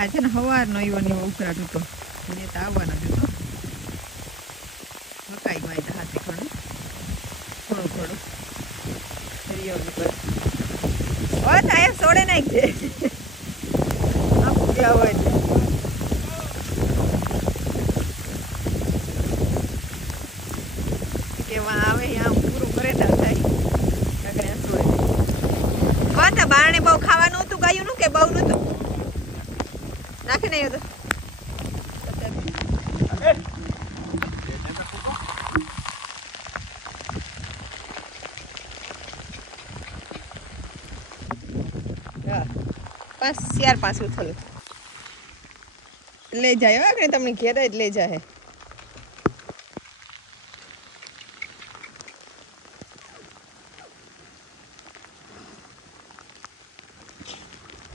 आज है हवार नो एवो उकराट हतो ने तो आववानो ज हतो मकाई में हाथे खणो थोड़ो थोड़ो रियो पर ओ साहेब सोडे नाखजे आ फूकला होय के वहां आवे यहाँ पूरो करे ता थाय काकड़िया सोडे कोता बारणे बहु खावानुं हतुं गायुं नु के बहु नतुं नाखी नहीं होता यार 5 उथल ले जायो आगे तमने घेरा ज ले जाए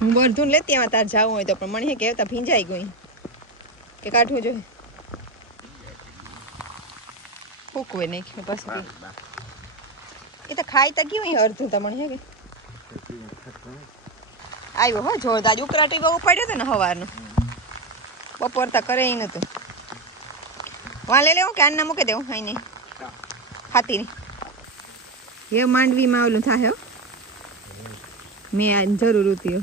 हूँ बर्धून लेती आवा तार जावुं होय तो पण मने कहेता भींजाई गई के काढवुं जोईए फूकवे नहीं पास ए तो खाई तो गयुं अर्धुं तो मने के आयो हो जोरदार उकराटी बहु पड्यो तो ने हवारनो बपोर तो करे ही नतुं वहां ले लेवुं के आने मूकी देवुं हाई नहीं खाती नहीं ये मांडवी में ओलुं थाहे हो मैं जरूर होती हो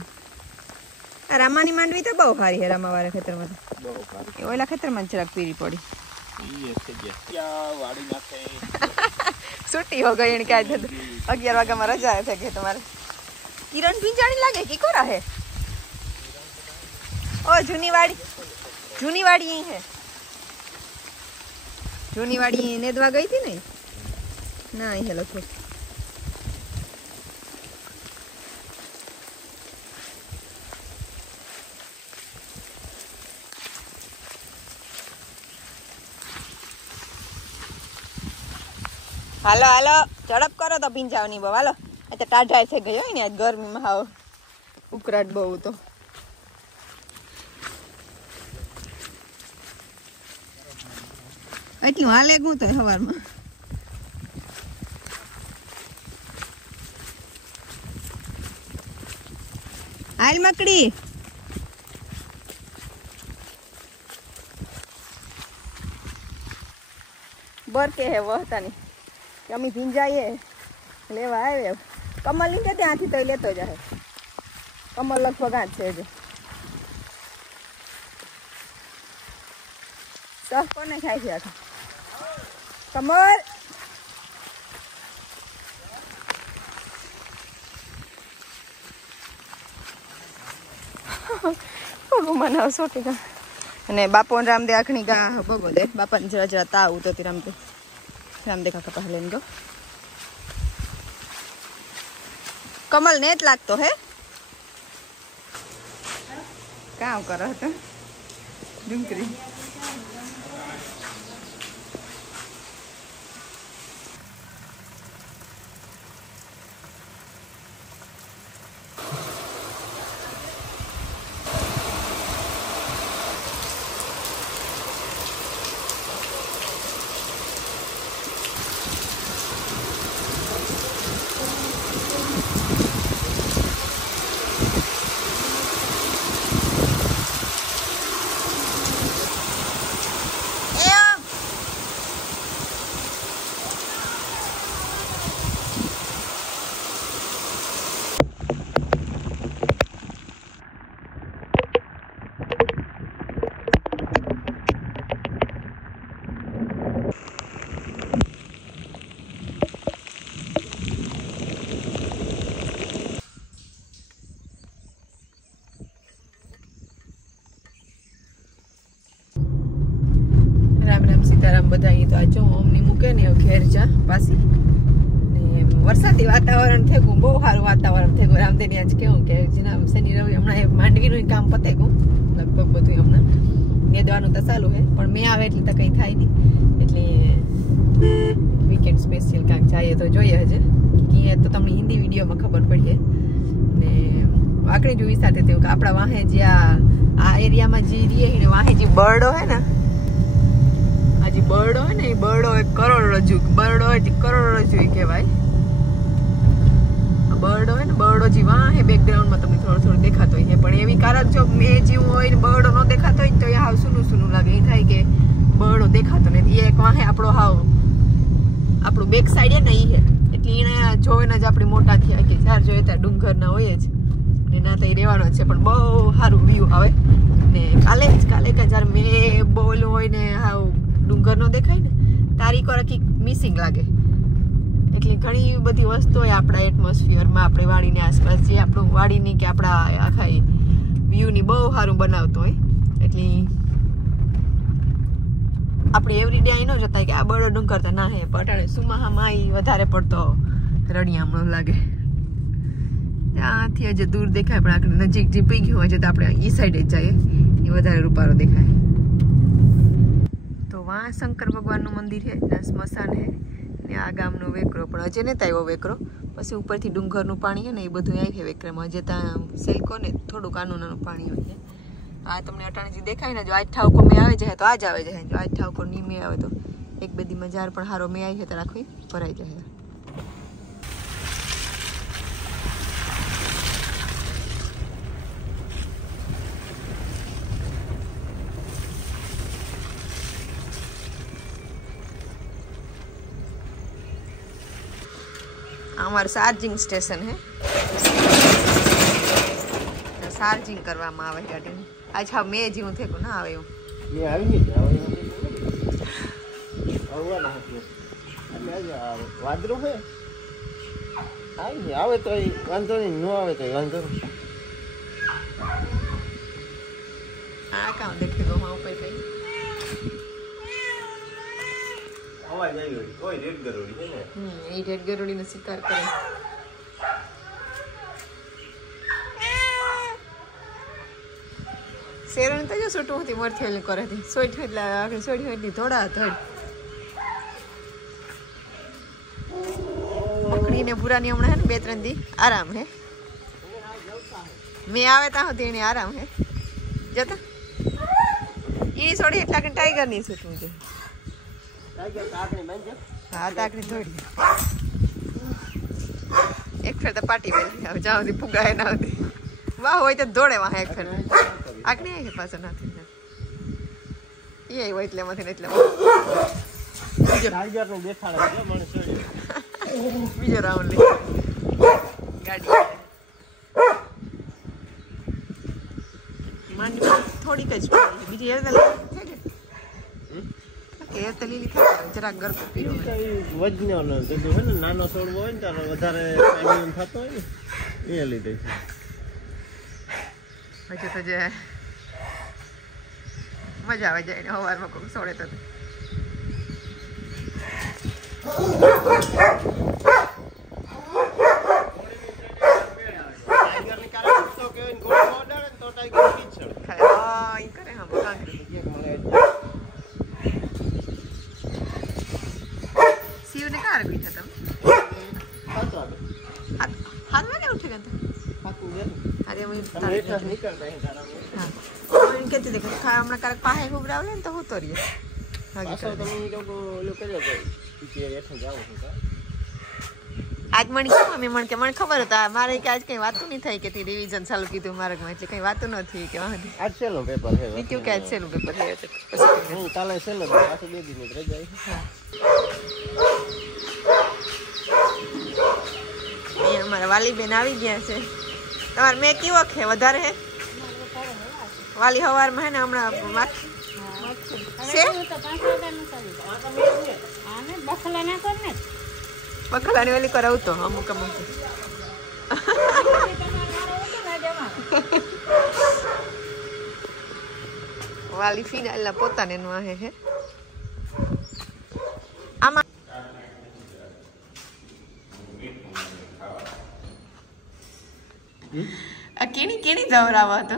रामानी मांडवी तो बहु सारी है रामावाळा खेतर में तो ओला खेतर में जरा पीरी पड़ी छुट्टी हो गई इनके आज 11 वागे में रजा है थे तुम्हारे किरण भींजाणी लागे की कोरा है ओ जूनी वाड़ी यही है जूनी वाड़ी नेदवा गई थी नहीं ना ये लो हालो हालो झड़प करो तो भींजाव नहीं बहु हालो तो टाढा थे गयो ने आज गर्मी में हाव उकराट बहु तो एटलू हाले गु तो हवार में हाल मकड़ी बर के है वह तानी अमी भींजाइए लेवा आए कमल लीधे त्या तो लेतो जाए कमल लगभग आज है सब कोने खाई थी आखा कमल मना सोटी का અને બાપો રામદે આખણી गा बगो दे बापा जरा जरा ताव तो रामदे काका पहले गो कमल नेत लागतो है काम करो तो डुंकरी सीताराम बधाई तो आज अमने मूके ने घेर जा पासी ने वरसादी वातावरण थे गो बहु सारू वातावरण थे गो रामदे ने आज केवुं के जेना शनि रवि हमणा मांडवी नुं काम पते गो लगभग बधुं हमणा नेदवानुं तो चालू है पण मैं आवे એટલે તો કઈ થાય નહીં એટલે વીકેન્ડ સ્પેશિયલ કાંક જાય તો જોઈએ હજે કે તો તમને હિન્દી વિડિયો માં ખબર પડી ને આકડે જોઈ સાથે તેવું કે આપડા વાહે જે આ એરિયા માં જે રીએ ને વાહે જે બર્ડો હે ને आज बर्डो है ना बर्डो एक करोड़रज्जु बर्डो है करोड़रज्जु कहवाय बर्डो है ना बर्डो બરડો જીવા હે બેકગ્રાઉન્ડમાં તમને થોડો દેખાતો હોય પણ એવી કારણ જો મેં જીવ હોય ને બરડો ન દેખાતો હોય તો એ હાવ સુનું લાગે. એ થાય કે બરડો દેખાતો નથી. એ એક વાહે આપણું બેક સાઈડ ને ઈ હે એટલે એને જોઈને જ આપણે મોટા થયા કે ચાર જોઈએ ત્યાં ડુંગર ના હોય જ એના તો રહેવાનો છે. પણ બહુ સારું વ્યૂ આવે ને કાલે કે જયારે મેં બોલું હોય ને હાવ ડુંગર નો દેખાય ને તારીખો રાખી મિસિંગ લાગે. એટલે ઘણી બધી વસ્તુ હોય આપણા એટમોસ્ફિયરમાં આપણે વાડીની આસપાસ જે આપણું વાડીની કે આપણા આખા વ્યૂની બહુ સારું બનાવતો હોય. એટલે આપણે એવરીડે અહીં ન જોતા કે આ બળો ડુંગર તો ના હે પટાણે સુમાહામાં વધારે પડતો રણિયામણો લાગે. ત્યાંથી હજુ દૂર દેખાય પણ આપણે નજીક જે પી ગયું હોય છે તો આપણે ઈ સાઈડ જ જઈએ એ વધારે રૂપારો દેખાય. તો વાં શંકર ભગવાનનું મંદિર છે ને સ્મશાન છે ને આ ગામનો વેકરો પણ હજે નથી આવ્યો વેકરો. પછી ઉપરથી ડુંગરનું પાણી છે ને એ બધું આવી છે વેકરામાં. હજે ત્યાં સેલકો ને થોડુંક નાનું પાણી હોય છે. આ તમને અટાણજી દેખાય ને જો આજ ઠાવકો મેં આવે જાય તો આજ આવે જાય. જો આજ ઠાવકો ની મેં આવે તો એક બે દીમાં જાર પણ સારો મેં આવી છે તો રાખવી ભરાઈ જાય. हमारे चार्जिंग स्टेशन है. चार्जिंग કરવામાં આવે ગાડી. આજ હા મે જીવું થેકો ના આવે એવું. મે આવી ને આવે આવવાના હતી. એટલે આજ વાદરો હે. આવે તો વાંધો નહીં, ન આવે તો વાંધો નહીં. આ કામ દેખી દો માં ઉપર કઈ અવાજ આવ્યો. કોઈ રેડ ગરોડી છે ને. એ રેડ ગરોડીનો શિકાર કરે. શેરોને તો જો છૂટું હતી મરથેલી કરે હતી. સોઈઠ એટલે આખી સોઈઠ એટલી થોડા ધડ પકડીને પુરાની હમણાં હે ને 2-3 દી આરામ હે. મેં આવે ત્યાં સુધી એને આરામ હે જતા એ છોડી એટલા કે ટાઈગર નહીં છૂટવું છે. હા તાકડી થોડી એક ફેર તો પાટી વેલી જ્યાં સુધી પુગાય ના હતી. વાહ હોય તો દોડે વાહ એક ફેર આગળ આવી પાછો નથી એ હોય એટલે માંથી એટલે બીજો રાઉન્ડ લઈ ગાડી માંડી થોડીક જ બીજી જરાક ગરકો પીરો વજનો હે ને નાનો છોડવો હોય ને ત્યારે વધારે ટાઈમ થતો હોય ને એ લીધે પછી તો જે મજા આવે જાય ને સવારમાં કોઈ છોડે તો આજ મને કેવું કે મને ખબર હતા મારે કે આજ કઈ વાતું નહીં થાય કે રિવિઝન ચાલુ કીધું માર્ગમાં એટલે કઈ વાતું નથી કે આજ છેલ્લું પેપર છે કે આજ છેલ્લું પેપર છે પછી કાલે છેલ્લું પાછું 2 દિવસ રહી જાય. અહીંયા અમારા વાલી બેન આવી ગયા છે. તમારે મેં કેવો છે વધારે હે વાલી હવારમાં હે ને હમણાં બખલાની વાલી કરાવું તો અમુક વાલી ફિનાલ ના પોતાને નું આહે હે આમાં કેણી કેણી દવરાવા હતો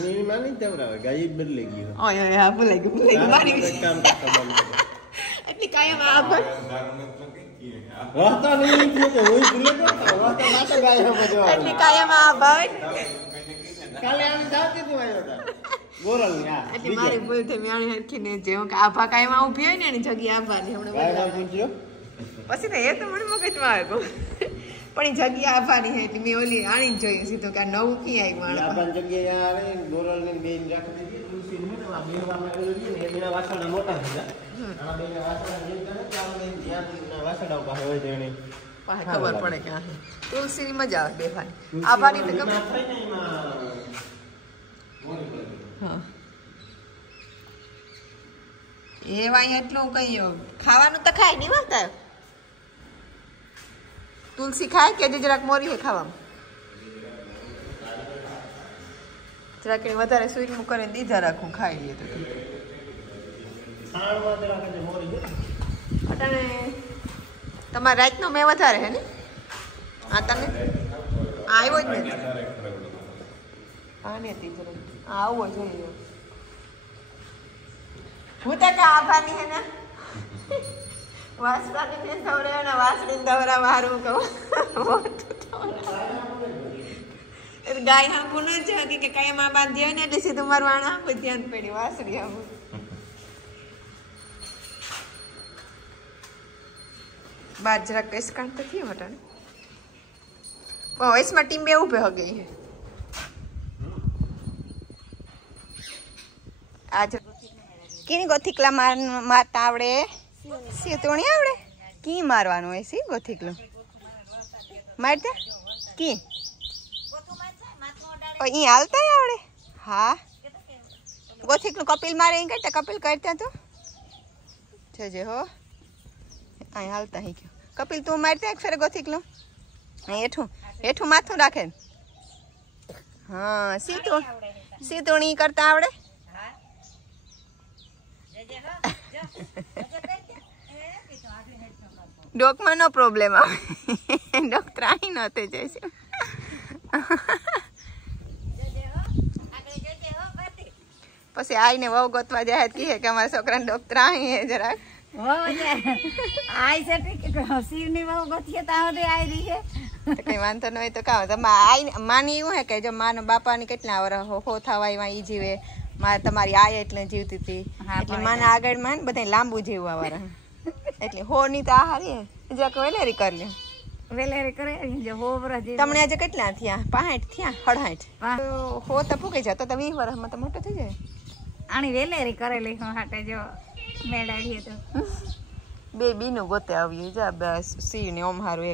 ની માની દવરાવા ગાય બદલી ગયો. ઓય ઓય આ ભૂલાઈ ગયું મારી કામ કરતા એટલી કાયમ આ ભર વાતા નહીં કે હોય ભૂલે તો વાતા નાટક ગાય બધો એટલી કાયમ આ ભાઈ કાલે આને જાતી તું આવ્યો હતા ગોરલ ને આ એટલી મારી ભૂલ થઈ મેણી હરખીને જેવો કે આભા કાયમ ઊભી હોય ને એની જગ્યા આવવાની હમણાં પછી તો એ તો મને મગજમાં આવે પણ એ જગ્યા આપવાની છે એટલે મેં ઓલી આણી જ જોયું સીધું કે નવું કી આવ્યું આપણ જગ્યાએ આવે બોરલ ને બેન રાખી દીધી તુલસી ને આ બેવા માટે ને એના વાસણા મોટા થઈ ગયા આ બેના વાસણા જેમ કરે તો આપણે ધ્યાન વાસણા ઉપર હોય તેણે પાસે ખબર પડે કે આ તુલસી ની મજા આવે બેવાની આભાની તો ગમે હા એવા એટલું કઈ ખાવાનું તો ખાય નહીં વાતા તુલસી ખાય કે જરાક મોરી હે ખાવામાં જરાક વધારે સ્વીટ કરીને દીધા રાખું ખાઈ લઈએ તો અટાણે તમારે રાતનો મેં વધારે હે ને હા તમે આવ્યો જ નથી હા ને આવો જોઈએ હું તો કા આભાની હે ને વાસવાની ને સવરે ને વાસણી દવરા મારું કહું ગાય હાંકું ન છે કે કાંઈ માં બાંધી હોય ને એટલે સીધું મારું આણ આંખું ધ્યાન પડ્યું વાસણી આવું બાર જરાક કઈશ કાંડ તો થયું હટા ને પણ વયસમાં ટીમ બે ઉભે હગઈ હે આજ કીની ગોથીકલા મારતા આવડે સીતોણી આવડે કી મારવાનું હોય સી ગોથીકલું મારતે કી ઈ હાલતા આવડે હા ગોથીકલું કપિલ મારે એમ કહેતા કપિલ કરતા તું જજે હો અહીં હાલતા હી ગયો કપિલ તું મારતે એક ફેર ગોથીકલું હેઠું હેઠું માથું રાખે હા સીતોણી કરતા આવડે ડોકમાં નો પ્રોબ્લેમ આવે ડોક ત્રાહી નહોતે જઈશ પછી આઈને વહુ ગોતવા જાય કીએ કે અમારા છોકરાને ડોક ત્રાહી હે જરાક કઈ વાંધો ન હોય તો કાં તમે માની એવું હે કે જો માનો બાપાની કેટલા વર્ષ હો થવા એમાં ઈ જીવે મારે તમારી આય એટલે જીવતી હતી એટલે માના આગળ માં બધા લાંબુ જીવવા વાળા એટલે હો ની તો આ હારી જરાક વેલેરી કરી લે વેલેરી કરે હો વર્ષ તમને આજે કેટલા થયા 65 થયા 68 હો તો પૂકી જતો તો 20 વર્ષમાં તો મોટો થઈ જાય આની વેલેરી કરેલી હું હાટે જો મેળાડીએ તો બે બીનું ગોતે આવ્યું જા બસ સી ને ઓમ હારું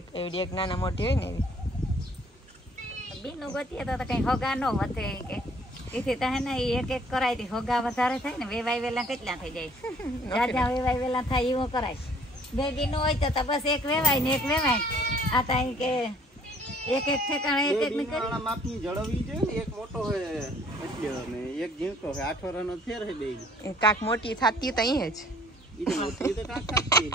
એક નાના મોટી હોય ને એવી બીનું ગોતીએ તો કઈ હોગા ન વધે કે એથી તો હે ને એક એક કરાય થી હોગા વધારે થાય ને વેવાય વેલા કેટલા થઈ જાય જાજા વેવાય વેલા થાય એવું કરાય બે બીનું હોય તો બસ એક વેવાય ને એક વેવાય આ તા કે એક એક ઠેકાણે એક એક નીકળી માપની જળવી જોઈએ ને એક મોટો હોય એટલે ને એક જીવતો હોય 8 વર્ષનો ફેર હે બે કાક મોટી થાતી તો અહીં જ ઈ મોટી તો કાક થાતી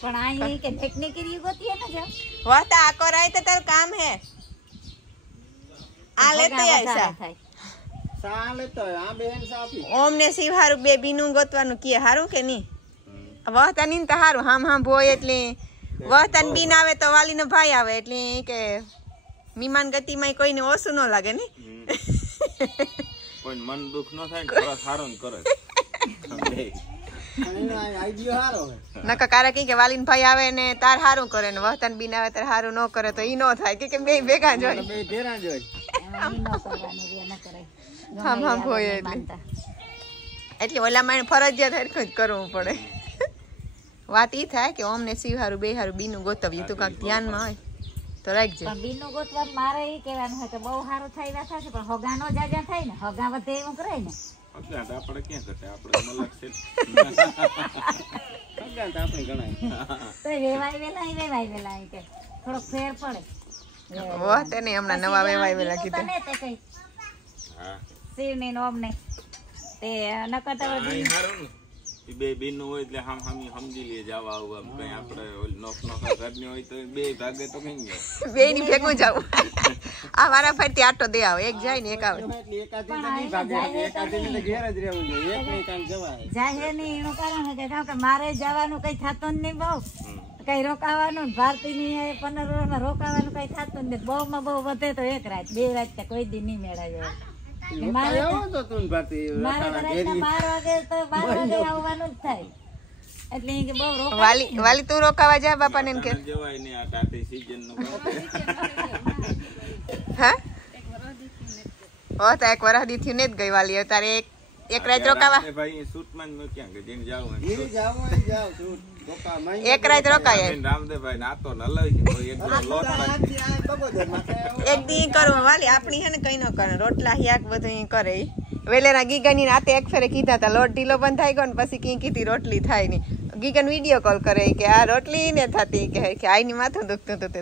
પણ આ કે ટેકનિકલી ગોતીએ ને જો વાતા આ કરાય તો તાર કામ હે આ લેતે આયસા સા લેતો આ બેન સાફી ઓમ ને શિવ હારું બે બીનું ગોતવાનું કે હારું કે ની વહતા ની તો હારું હામ ભોય એટલે વહતાન બીન આવે તો વાલીનો ભાઈ આવે એટલે કે મીમાન ગતિમાં કોઈને ઓછું ન લાગે ને કોઈ મન દુખ ન થાય ને થોડા સારો ન કરે આઈડિયો હારો હે નકા કારે કે વાલીન ભાઈ આવે ને તાર હારું કરે ને વહતાન બીન આવે તાર હારું ન કરે તો ઈ ન થાય કે બે ભેગા જોઈ બે ભેરા જોઈ હામ ભોય એટલે ઓલા માં ફરજિયાત હરખું જ કરવું પડે વાત ઈ થાય કે ઓમ ને શિવ હારું બે હારું બીનું ગોતવ્યું તું કાંક ધ્યાનમાં હોય તો રાખજે બીનું ગોતવા મારે ઈ કહેવાનું હોય કે બહુ સારું થાય વાત થશે પણ હોગા નો જાજા થાય ને હોગા વધે એવું કરાય ને આપણે ક્યાં કરતા આપણે મલક છે સગા તો આપણે ગણાય તો વેવાય વેલા કે થોડો ફેર પડે વાહ તને હમણાં નવા વેવાય વેલા કીધું તને તે કઈ હા શિવની નોમ ને તે નકટા વધી હારું ને બે બેન હોય એટલે હામી સમજી લે જાવા આવવા કઈ આપણે નોક ઘરની હોય તો બે ભાગે તો કઈ બે ની ભેગું જાવ આ વારા ફરતી આટો દે આવે એક જાય ને એક આવે એટલે એકાદી નહીં ભાગે એકાદી ને ઘેર જ રહેવું જોઈએ એક નહીં કામ જવાય જાહે ની એનું કારણ છે કે મારે જવાનું કઈ થતું જ નહીં બહુ કઈ રોકાવાનું ભારતી ની 15 વર્ષમાં રોકાવાનું કઈ થતું જ નહીં બહુ માં બહુ વધે તો એક રાત બે રાત કોઈ દી નહીં મેળાય મારે તો 12 વાગે આવવાનું જ થાય એટલે ઈ કે બહુ રોકાય વાલી તું રોકાવા જા બાપાને એમ કે તને જવાય નહીં આ ટાટી સીઝન નું હા ઓ તો એક વરસ દી થયું ને જ ગઈ વાલી તારે એક રાત રોકાવા ભાઈ શૂટમાં જ મૂક્યા કે જેને જાવ ધીરે જાવ છું રોકા માં એક રાત રોકાય રામદેવભાઈ ના તો ન લઈ કોઈ એક લોટ એક દી કરો વાલી આપણી હે ને કઈ ન કરે રોટલા શાક બધું ઈ કરે ઈ વેલેના ગીગાની રાતે એક ફેરે કીધા તા લોટ ઢીલો બંધ થઈ ગયો ને પછી કી કીધી રોટલી થાય નહીં ગીગન વિડીયો કોલ કરે કે આ રોટલી ને થતી કે આઈની માથું દુખતું હતું તે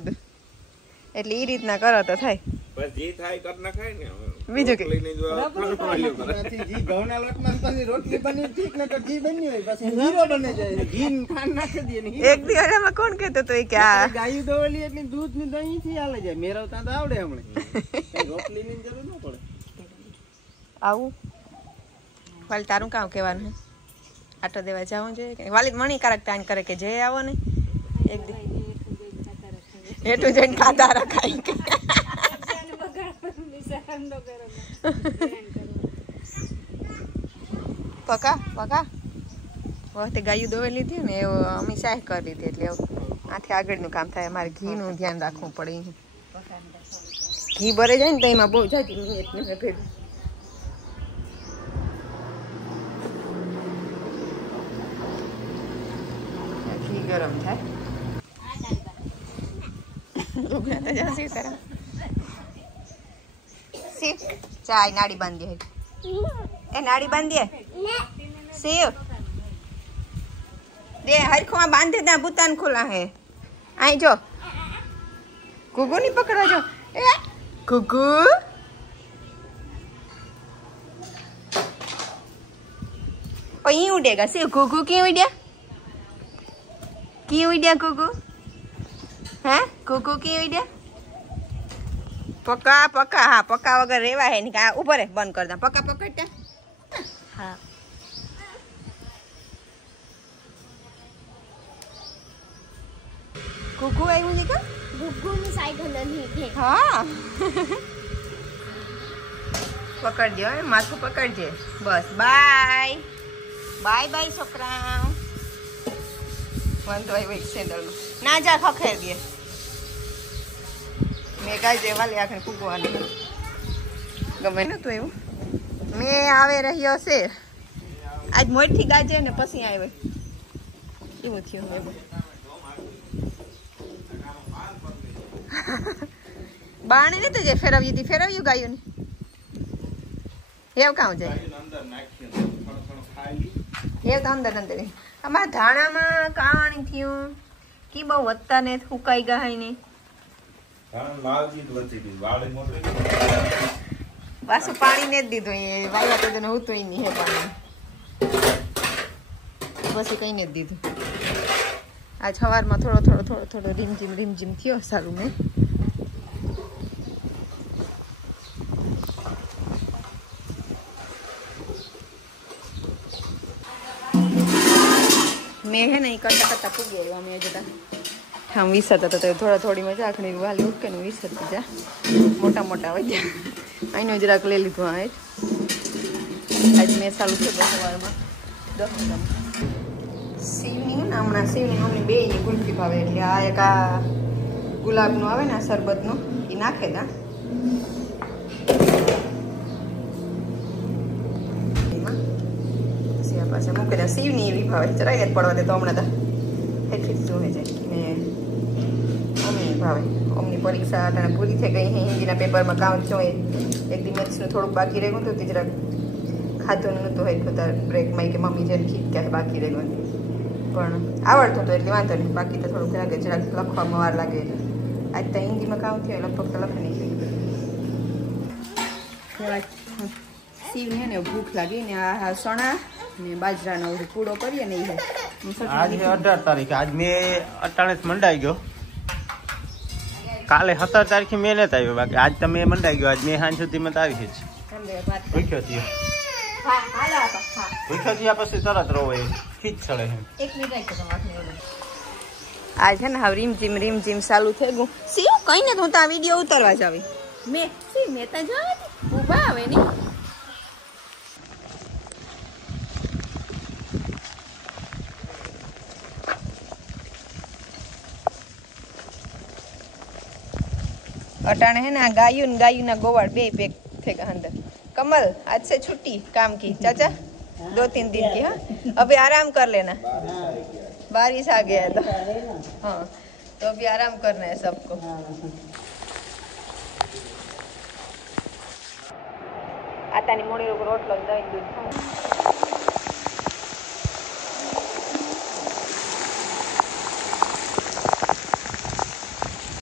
એટલે ઈ રીતના કરો તો થાય બસ જી થાય કર ના ખાય ને બીજું કે લઈને જો જી ઘઉંના લોટમાં પછી રોટલી બની ઠીક ને તો ઘી બની હોય પછી હીરો બને જાય ઘી ખાંડ નાખી દે ને એક દી એમાં કોણ કહેતો તો કે આ ગાયું દોલી એટલે દૂધ ની દહીં થી હાલે જાય મેરવતા તો આવડે હમણે રોટલી ની જરૂર ન પડે આવું વાલી તારું કામ કહેવાનું હે આટો દેવા જવું જોઈએ કે વાલી મણી કારક તાન કરે કે જે આવો ને એક દી હેઠું જઈને ખાતા રખાય કે પકા વખતે ગાયું દોઈ લીધી ને એવું અમે શાહ કરી લીધી એટલે આથી આગળનું કામ થાય અમારે ઘીનું ધ્યાન રાખવું પડે ઘી ભરે જાય ને તો એમાં બહુ જાજુ ભેગું ઘી ગરમ થાય ચાય નાડી બાંધી એ નાડી બાંધીએ શિવ દે હરખું બાંધે ત્યાં ભૂતાન ખુલ્લા હે આઈ જો ગુગુ ની પકડવા જો એ ગુગુ ઈ ઉડેગા શિવ ગુગુ ક્યાં ઉડ્યા ગુગુ હે ગુગુ ક્યાં ઉડ્યા પક્કા હા પક્કા વગર રેવા હે ની ઉપર રે બંધ કર દે પક્કા પકડતા હા ગુગુ આવ્યું છે કે ગુગ્ગુની સાયકલ નથી હા પકડજો માથું પકડજે બસ બાય બાય છોકરા વાંધો આવ્યો સેન્ડલ ના જા ખખેર દે મેં કાંઈ જેવા લે આખરે કૂકવાનું ગમે નતું એવું મેં આવે રહ્યો છે આજ મોટથી ગાજે ને પછી આવ્યો એવું થયું એવું બાણે ને તો જે ફેરવ્યું હતી ફેરવ્યું ગાયું ને એવું કામ જાય એવું તો અંદર અમારા ધાણામાં કાવાણી થયું કી બહુ વધતા ને ફૂકાઈ ગયા ને પાછું પાણી ને જ દીધું એ વાયવા તો હું તો નહીં હે પાણી પછી કઈ ને જ દીધું આજ સવારમાં થોડો રીમઝીમ થયો સારું મેં હે ને કરતા પૂગી આવ્યા અમે જતા આમ વિસરતા હતા થોડી મજા આખણી વાલી ઉઠકે ને વિસરતી જા મોટા વધ્યા અહીંનો જરાક લઈ લીધું આ આજ મેં ચાલુ થયો સવારમાં 10 શિવની ને હમણાં શિવની મમ્મી બે ગુલ્ફી ભાવે એટલે આ એક આ ગુલાબનું આવે ને શરબતનું એ નાખે દા પાછા મૂકી દે શિવની એવી ભાવે જરાય જ પડવા દે તો હમણાં તો એટલી જ જોઈ જાય ને અમની ભાવે અમની પરીક્ષા પૂરી થઈ ગઈ હિન્દીના પેપરમાં કામ થયો એક દી મેથ્સનું થોડુંક બાકી રહ્યું હતું તે જરાક ખાતું નહોતું હોય બધા બ્રેકમાં કે મમ્મી જેને ખીચ ક્યાં બાકી રહ્યું પણ આવડતું હતું એટલે વાંધો નહીં બાકી તો થોડુંક લાગે જરાક લખવામાં વાર લાગે આજ તો હિન્દીમાં કામ થયો લગભગ તો લખી નહીં થોડાક શિવને ને ભૂખ લાગી ને આ સણા ને બાજરાનો પૂડો કરીએ ને એ આજે 18 તારીખ આજ મે 28 મંડાઈ ગયો કાલે 17 તારીખે મેં નથી આવ્યો બાકી આજ તમે મંડાઈ ગયો આજ મેં સાંજ સુધીમાં આવી છે ભૂખ્યો થયો ભૂખ્યો થયા પછી તરત રોવે ખીચ ચડે એક મિનિટ આ છે ને હવે રીમઝીમ ચાલુ થઈ ગયું શિવ કઈ ને હું તો આ વિડીયો ઉતારવા જ આવી મેં તો જોવે ઉભા આવે ને अटाने है ना गायू ना गोवाड़ बे पैक थे अंदर। कमल आज से छुट्टी काम की चाचा 2-3 दिन की। हाँ अभी आराम कर लेना, बारिश आ गया है तो हाँ तो अभी आराम करना है सबको। आतानी मोड़ी रोटलो दही दूध